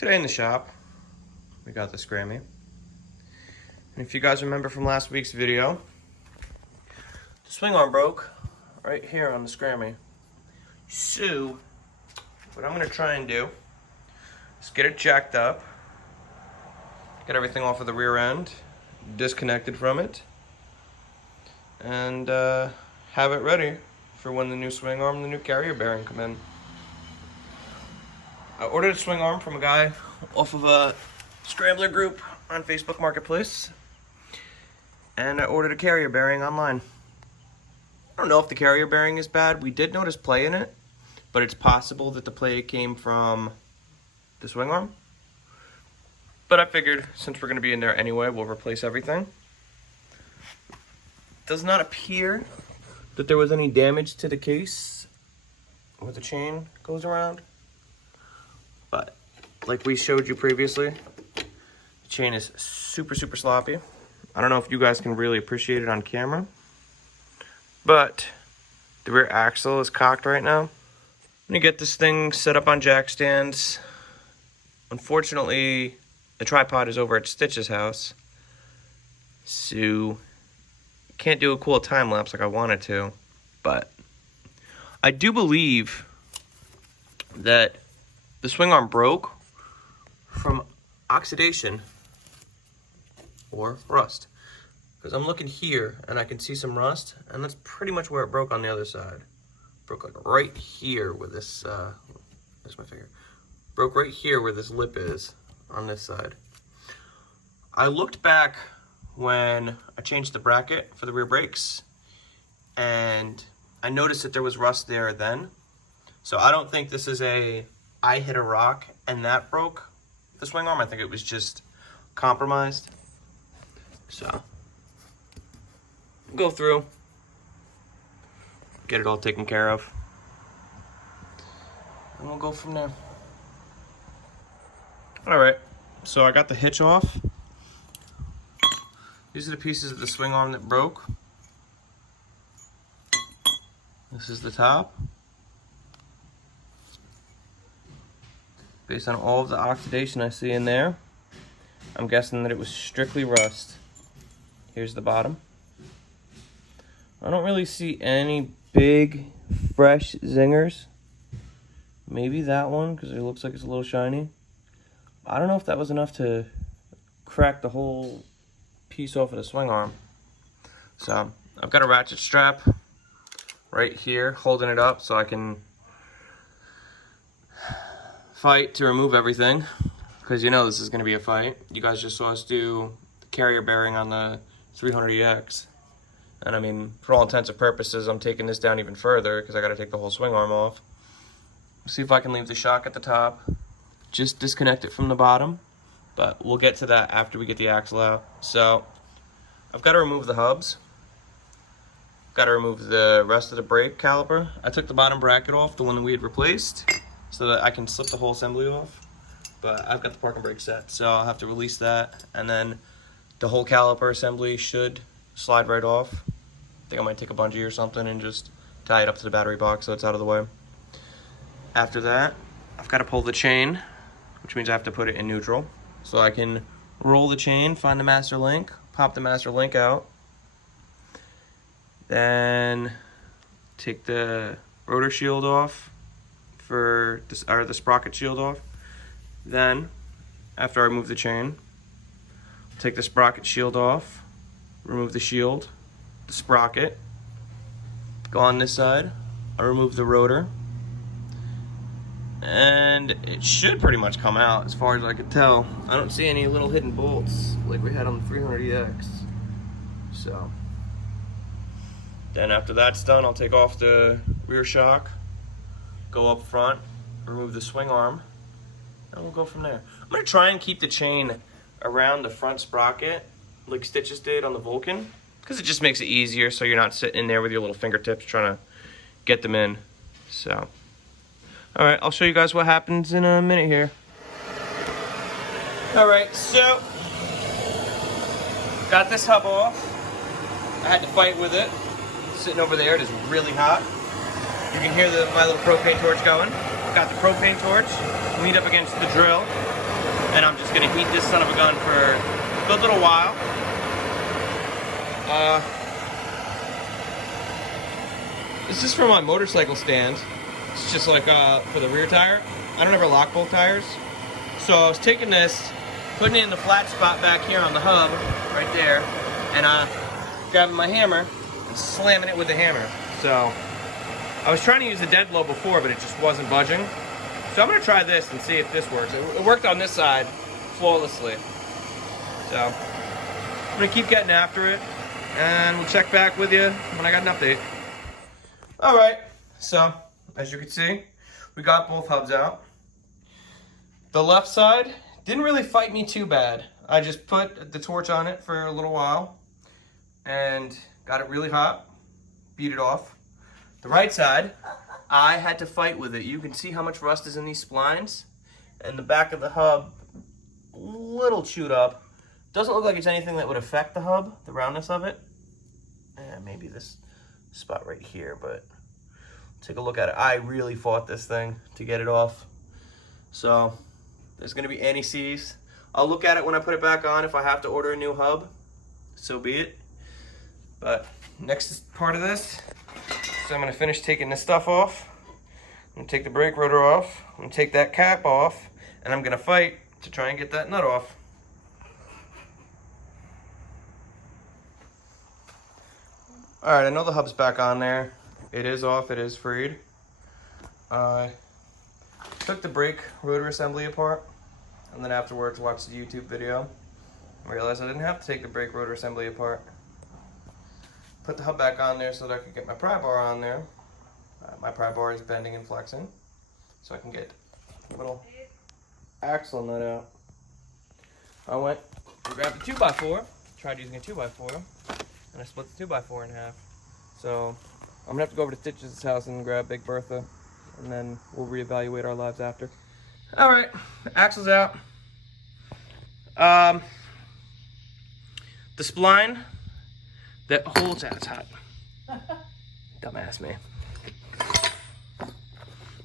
Today in the shop, we got the Scrammy. And if you guys remember from last week's video, the swing arm broke right here on the Scrammy. So, what I'm going to try and do is get it jacked up, get everything off of the rear end, disconnected from it, and have it ready for when the new swing arm and the new carrier bearing come in. I ordered a swing arm from a guy off of a Scrambler group on Facebook Marketplace, and I ordered a carrier bearing online. I don't know if the carrier bearing is bad. We did notice play in it, but it's possible that the play came from the swing arm. But I figured since we're going to be in there anyway, we'll replace everything. Does not appear that there was any damage to the case where the chain goes around. But like we showed you previously, the chain is super sloppy. I don't know if you guys can really appreciate it on camera, but the rear axle is cocked right now. I'm gonna get this thing set up on jack stands. Unfortunately, the tripod is over at Stitch's house, so can't do a cool time lapse like I wanted to. But I do believe that the swing arm broke from oxidation or rust. Because I'm looking here and I can see some rust, and that's pretty much where it broke on the other side. Broke like right here where this, there's my finger. Broke right here where this lip is on this side. I looked back when I changed the bracket for the rear brakes, and I noticed that there was rust there then. So I don't think this is I hit a rock and that broke the swing arm. I think it was just compromised. So, go through, get it all taken care of, and we'll go from there. Alright, so I got the hitch off. These are the pieces of the swing arm that broke. This is the top. Based on all of the oxidation I see in there, I'm guessing that it was strictly rust. Here's the bottom. I don't really see any big, fresh zingers. Maybe that one, because it looks like it's a little shiny. I don't know if that was enough to crack the whole piece off of the swing arm. So, I've got a ratchet strap right here holding it up so I can fight to remove everything, because you know this is going to be a fight. You guys just saw us do the carrier bearing on the 300EX, and I mean, for all intents and purposes, I'm taking this down even further because I got to take the whole swing arm off. See if I can leave the shock at the top, just disconnect it from the bottom, but we'll get to that after we get the axle out. So I've got to remove the hubs, got to remove the rest of the brake caliper. I took the bottom bracket off, the one that we had replaced, so that I can slip the whole assembly off. But I've got the parking brake set, so I'll have to release that, and then the whole caliper assembly should slide right off. I think I might take a bungee or something and just tie it up to the battery box so it's out of the way. After that, I've got to pull the chain, which means I have to put it in neutral. So I can roll the chain, find the master link, pop the master link out, then take the rotor shield off, or the sprocket shield off. Then, after I remove the chain, take the sprocket shield off, remove the shield, the sprocket, go on this side, I remove the rotor, and it should pretty much come out as far as I could tell. I don't see any little hidden bolts like we had on the 300EX. So, then after that's done, I'll take off the rear shock, go up front, remove the swing arm, and we'll go from there. I'm going to try and keep the chain around the front sprocket like Stitches did on the Vulcan, because it just makes it easier so you're not sitting in there with your little fingertips trying to get them in. So, alright, I'll show you guys what happens in a minute here. Alright, so, got this hub off. I had to fight with it. Sitting over there, it is really hot. You can hear my little propane torch going. Got the propane torch, leaned up against the drill. And I'm just gonna heat this son of a gun for a good little while. This is from my motorcycle stand. It's just like for the rear tire. I don't ever lock both tires. So I was taking this, putting it in the flat spot back here on the hub, right there, and grabbing my hammer and slamming it with the hammer. So I was trying to use the dead blow before, but it just wasn't budging. So I'm gonna try this and see if this works. It worked on this side flawlessly. So I'm gonna keep getting after it, and we'll check back with you when I got an update. All right, so as you can see, we got both hubs out. The left side didn't really fight me too bad. I just put the torch on it for a little while and got it really hot, beat it off. The right side, I had to fight with it. You can see how much rust is in these splines, and the back of the hub, a little chewed up. Doesn't look like it's anything that would affect the hub, the roundness of it. Maybe this spot right here, but take a look at it. I really fought this thing to get it off. So there's gonna be anti-seize. I'll look at it when I put it back on. If I have to order a new hub, so be it. But next part of this, so I'm gonna finish taking this stuff off. I'm gonna take the brake rotor off. I'm gonna take that cap off, and I'm gonna fight to try and get that nut off. All right, I know the hub's back on there. It is off, it is freed. I took the brake rotor assembly apart, and then afterwards watched the YouTube video. I realized I didn't have to take the brake rotor assembly apart. Put the hub back on there so that I could get my pry bar on there. My pry bar is bending and flexing, so I can get a little axle nut out. I went and grabbed the 2x4, tried using a 2x4, and I split the 2x4 in half. So I'm gonna have to go over to Stitch's house and grab Big Bertha, and then we'll reevaluate our lives after. All right, axle's out. The spline that holds, it's hot. Dumbass me.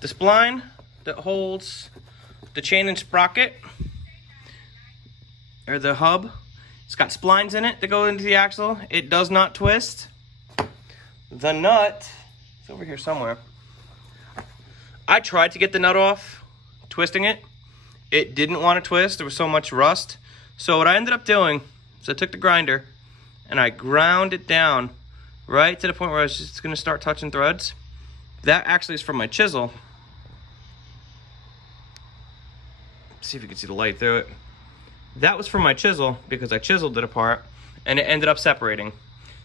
The spline that holds the chain and sprocket, or the hub, it's got splines in it that go into the axle. It does not twist. The nut, it's over here somewhere. I tried to get the nut off, twisting it. It didn't want to twist. There was so much rust. So what I ended up doing is I took the grinder and I ground it down right to the point where I was just going to start touching threads. That actually is from my chisel. Let's see if you can see the light through it. That was from my chisel because I chiseled it apart and it ended up separating.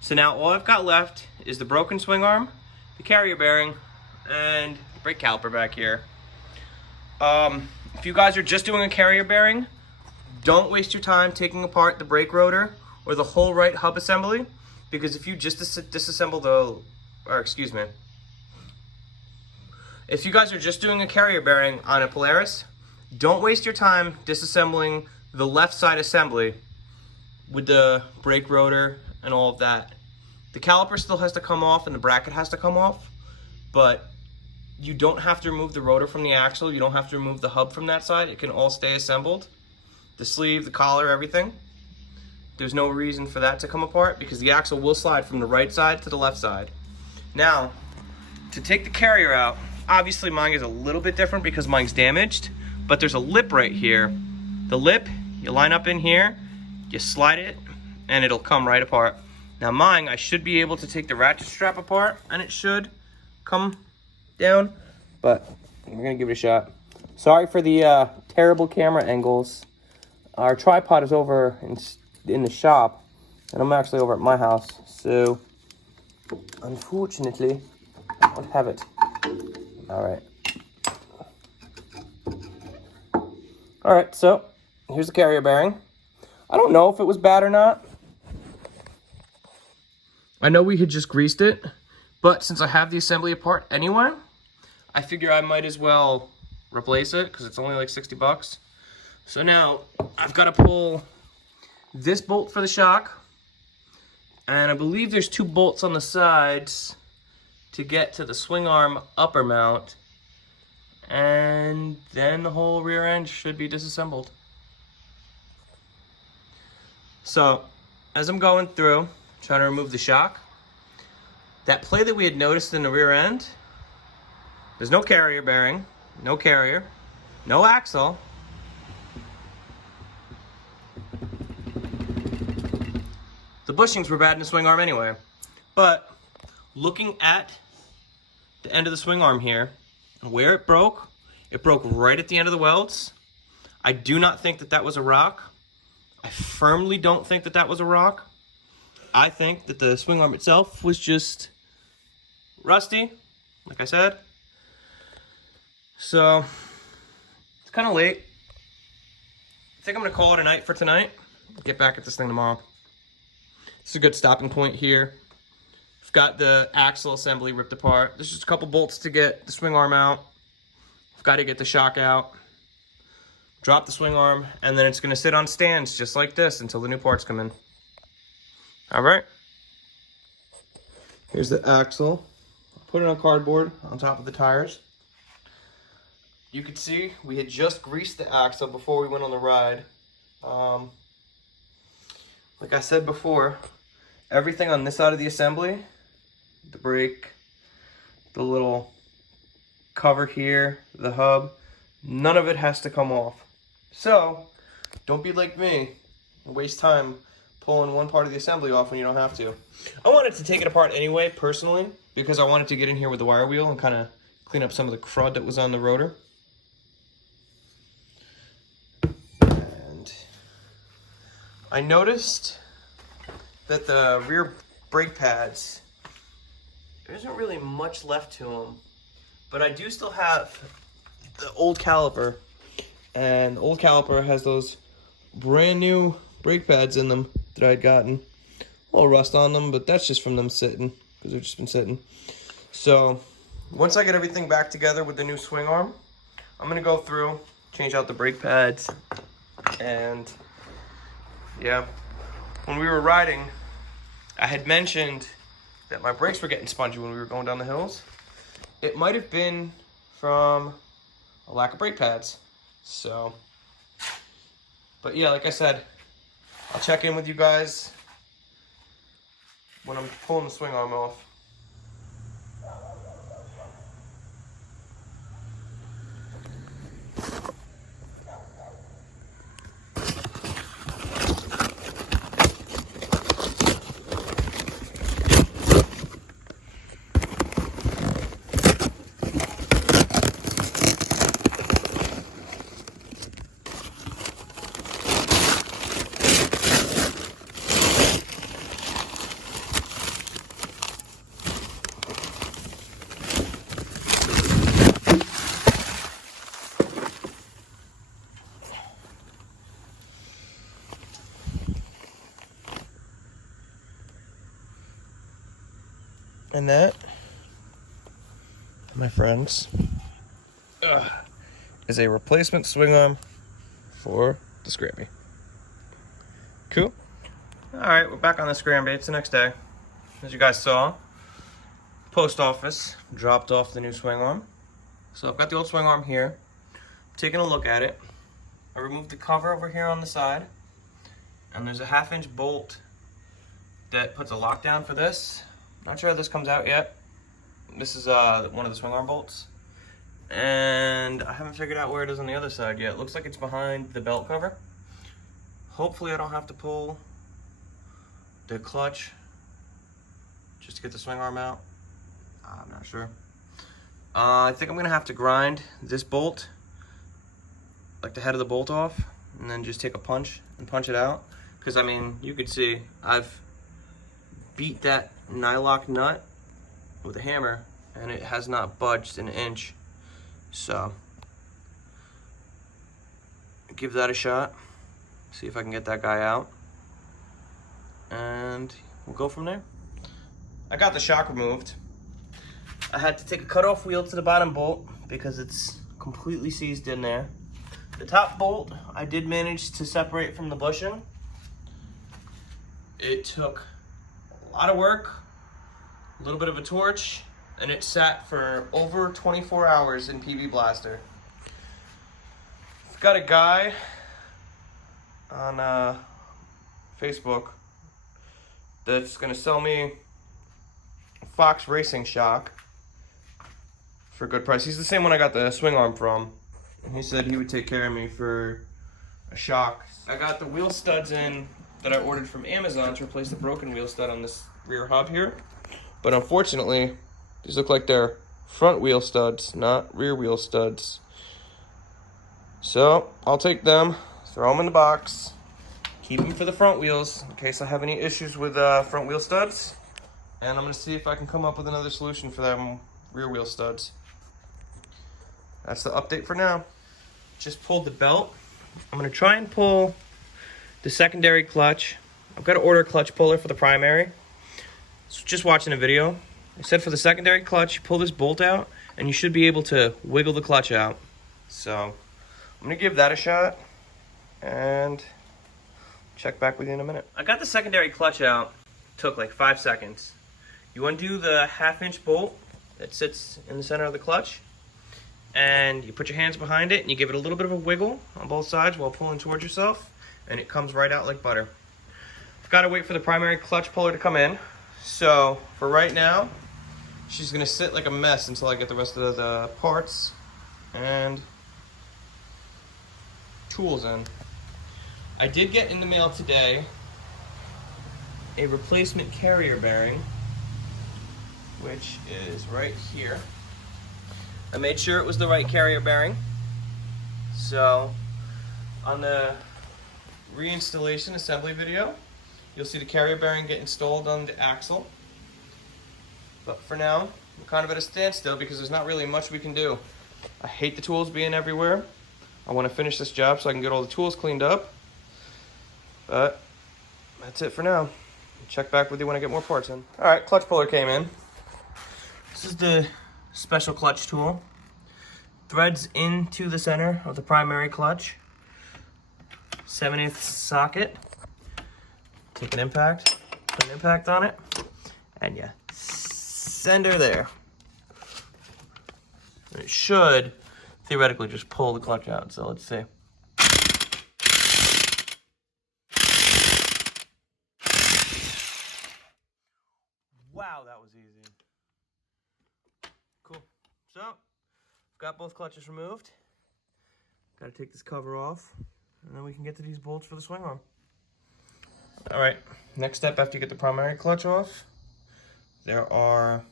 So now all I've got left is the broken swing arm, the carrier bearing, and the brake caliper back here. If you guys are just doing a carrier bearing, don't waste your time taking apart the brake rotor or the whole right hub assembly, because if you just disassemble if you guys are just doing a carrier bearing on a Polaris, don't waste your time disassembling the left side assembly with the brake rotor and all of that. The caliper still has to come off and the bracket has to come off, but you don't have to remove the rotor from the axle. You don't have to remove the hub from that side. It can all stay assembled. The sleeve, the collar, everything. There's no reason for that to come apart because the axle will slide from the right side to the left side. Now, to take the carrier out, obviously mine is a little bit different because mine's damaged, but there's a lip right here. The lip, you line up in here, you slide it, and it'll come right apart. Now mine, I should be able to take the ratchet strap apart, and it should come down, but we're gonna give it a shot. Sorry for the terrible camera angles. Our tripod is over in the shop, and I'm actually over at my house, so unfortunately, I don't have it. All right, so here's the carrier bearing. I don't know if it was bad or not. I know we had just greased it, but since I have the assembly apart anyway, I figure I might as well replace it because it's only like 60 bucks. So now I've got to pull this bolt for the shock, and I believe there's 2 bolts on the sides to get to the swing arm upper mount, and then the whole rear end should be disassembled. So, as I'm going through, trying to remove the shock, that play that we had noticed in the rear end, there's no carrier bearing, no carrier, no axle. The bushings were bad in the swing arm anyway. But looking at the end of the swing arm here, where it broke right at the end of the welds. I do not think that that was a rock. I firmly don't think that that was a rock. I think that the swing arm itself was just rusty, like I said. So, it's kind of late. I think I'm going to call it a night for tonight. Get back at this thing tomorrow. This is a good stopping point here. I've got the axle assembly ripped apart. There's just a couple bolts to get the swing arm out. I've got to get the shock out. Drop the swing arm, and then it's going to sit on stands just like this until the new parts come in. All right. Here's the axle. Put it on cardboard on top of the tires. You could see we had just greased the axle before we went on the ride. Like I said before, everything on this side of the assembly, the brake, the little cover here, the hub, none of it has to come off. So, don't be like me and waste time pulling one part of the assembly off when you don't have to. I wanted to take it apart anyway, personally, because I wanted to get in here with the wire wheel and kind of clean up some of the crud that was on the rotor. And I noticed that the rear brake pads, there isn't really much left to them, but I do still have the old caliper, and the old caliper has those brand new brake pads in them that I'd gotten. A little rust on them, but that's just from them sitting, because they've just been sitting. So once I get everything back together with the new swing arm, I'm gonna go through, change out the brake pads, and yeah, when we were riding, I had mentioned that my brakes were getting spongy when we were going down the hills. It might have been from a lack of brake pads. So, but yeah, like I said, I'll check in with you guys when I'm pulling the swing arm off. And that, my friends, is a replacement swing arm for the Scramby. Cool. All right, we're back on the Scramby. It's the next day. As you guys saw, post office dropped off the new swing arm. So I've got the old swing arm here. Taking a look at it. I removed the cover over here on the side, and there's a 1/2-inch bolt that puts a lockdown for this. Not sure how this comes out yet. This is one of the swing arm bolts. And I haven't figured out where it is on the other side yet. It looks like it's behind the belt cover. Hopefully I don't have to pull the clutch just to get the swing arm out. I'm not sure. I think I'm gonna have to grind this bolt, like the head of the bolt off, and then just take a punch and punch it out. Because I mean, you could see I've beat that nylock nut with a hammer and it has not budged an inch. So give that a shot, see if I can get that guy out, and we'll go from there. I got the shock removed. I had to take a cutoff wheel to the bottom bolt because it's completely seized in there. The top bolt I did manage to separate from the bushing. It took a lot of work, a little bit of a torch, and it sat for over 24 hours in PB Blaster. I've got a guy on Facebook that's gonna sell me a Fox racing shock for a good price. He's the same one I got the swing arm from. And he said he would take care of me for a shock. I got the wheel studs in that I ordered from Amazon to replace the broken wheel stud on this rear hub here. But unfortunately, these look like they're front wheel studs, not rear wheel studs. So I'll take them, throw them in the box, keep them for the front wheels in case I have any issues with front wheel studs. And I'm gonna see if I can come up with another solution for them rear wheel studs. That's the update for now. Just pulled the belt. I'm gonna try and pull the secondary clutch. I've got to order a clutch puller for the primary. So just watching a video. I said for the secondary clutch, you pull this bolt out and you should be able to wiggle the clutch out. So I'm gonna give that a shot and check back with you in a minute. I got the secondary clutch out. Took like 5 seconds. You undo the 1/2-inch bolt that sits in the center of the clutch, and you put your hands behind it and you give it a little bit of a wiggle on both sides while pulling towards yourself, and it comes right out like butter. I've got to wait for the primary clutch puller to come in. So for right now, she's gonna sit like a mess until I get the rest of the parts and tools in. I did get in the mail today a replacement carrier bearing, which is right here. I made sure it was the right carrier bearing. So on the reinstallation assembly video, you'll see the carrier bearing get installed on the axle. But for now, I'm kind of at a standstill because there's not really much we can do. I hate the tools being everywhere. I want to finish this job so I can get all the tools cleaned up. But that's it for now. Check back with you when I get more parts in. All right, clutch puller came in. This is the special clutch tool. Threads into the center of the primary clutch. 7/8 socket. Take an impact, put an impact on it, and you send her there. It should theoretically just pull the clutch out, so let's see. Wow, that was easy. Cool. So, I've got both clutches removed. Got to take this cover off, and then we can get to these bolts for the swing arm. All right, next step after you get the primary clutch off, there are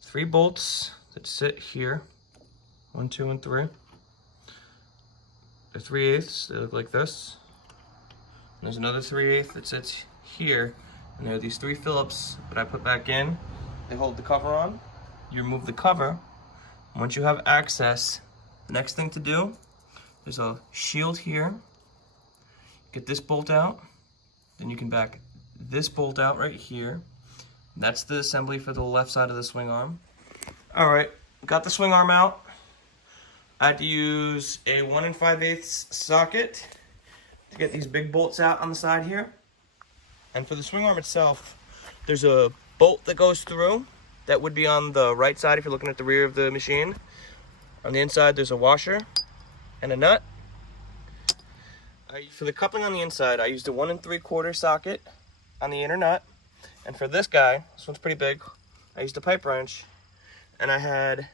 3 bolts that sit here. 1, 2, and 3. They're 3/8, they look like this. And there's another 3/8 that sits here. And there are these 3 Phillips that I put back in. They hold the cover on. You remove the cover. Once you have access, the next thing to do, there's a shield here. Get this bolt out. Then you can back this bolt out right here. That's the assembly for the left side of the swing arm. All right, got the swing arm out. I had to use a 1 5/8 socket to get these big bolts out on the side here. And for the swing arm itself, there's a bolt that goes through that would be on the right side if you're looking at the rear of the machine. On the inside, there's a washer and a nut. For the coupling on the inside, I used a 1 3/4 socket on the inner nut. And for this guy, this one's pretty big, I used a pipe wrench. And I had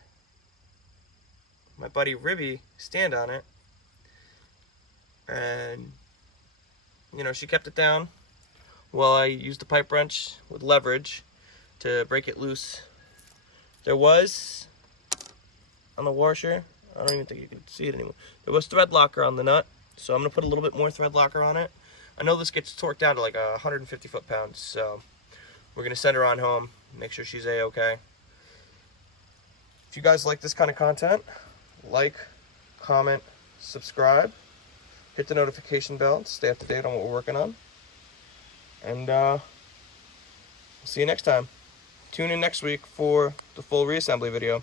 my buddy Ribby stand on it. And, you know, she kept it down while I used the pipe wrench with leverage to break it loose. There was, on the washer, I don't even think you can see it anymore, there was thread locker on the nut. So I'm going to put a little bit more thread locker on it. I know this gets torqued down to like 150 foot-pounds, so we're going to send her on home, make sure she's A-okay. If you guys like this kind of content, like, comment, subscribe, hit the notification bell to stay up to date on what we're working on. And see you next time. Tune in next week for the full reassembly video.